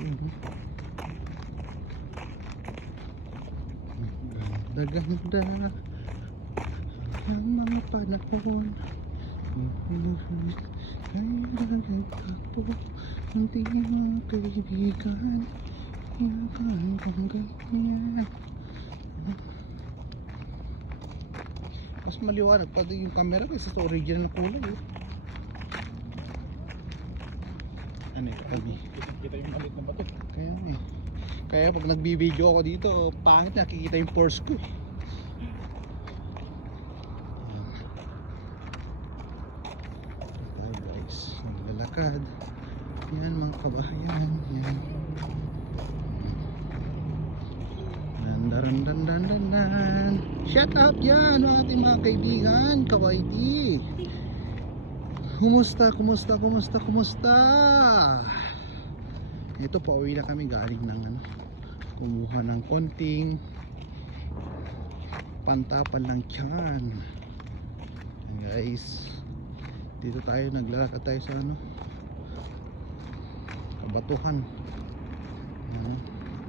Ganda ang mga panahon. Kailangan ako hindi mga kaibigan. Hanggang ganyan. Mas maliwanag pa din yung camera kaysa sa original na kulay eh. Ano ito kami? Kita yung malit na bato. Kaya eh. Kaya pag nagbibideo ako dito, pangit nakikita yung pores ko eh. Tayo guys, naglalakad. Yan mga kabahayan. Yan. Dan. Shut up yan mga ating mga kaibigan, kawaii. Kumusta? Ito pauwi na kami galing ng kumuha ng konting pantapan ng tiyan. Guys, dito tayo naglalakad tayo sa kabatuhan.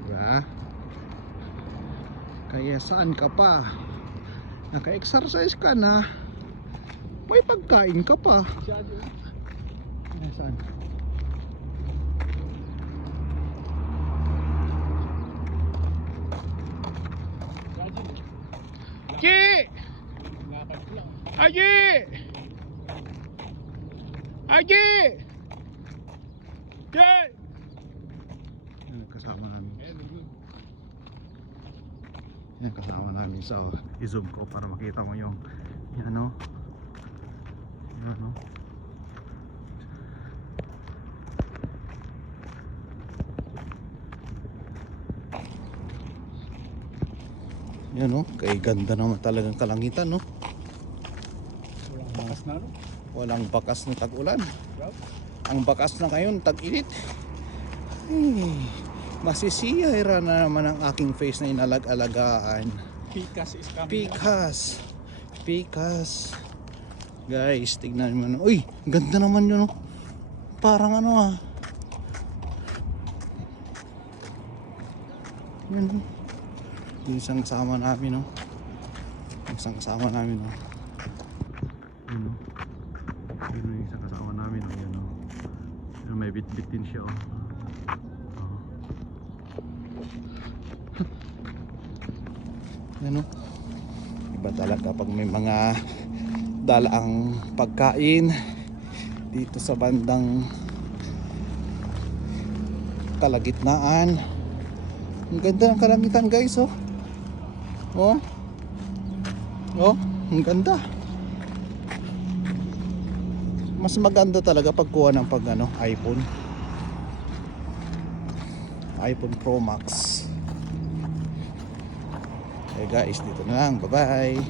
Diba? Kaya saan ka pa? Naka-exercise ka na, may pagkain ka pa. Saan? Aji! Aji! Aji! Aji! Kasama namin. Yan, kasama namin sa i-zoom ko para makita mo yung yan o. Yan o, kay ganda naman talagang kalangitan no. Walang bakas na no? Walang bakas na tag-ulan. Ang bakas na ngayon tag-init. Masisira na naman ang aking face na inalag-alagaan. Pikas is coming. Pikas. Guys, tignan mo. Uy, ganda naman yun. Parang Yan. Yung isang kasama namin Yung isang kasama namin Yun yung isang kasama namin Yan may bit-bit din siya Iba talaga pag may mga dalaang pagkain dito sa bandang kalagitnaan. Ang ganda ng kalangitan guys ang ganda. Mas maganda talaga pagkuha ng iPhone Pro Max. Okay guys, dito na lang. Bye bye.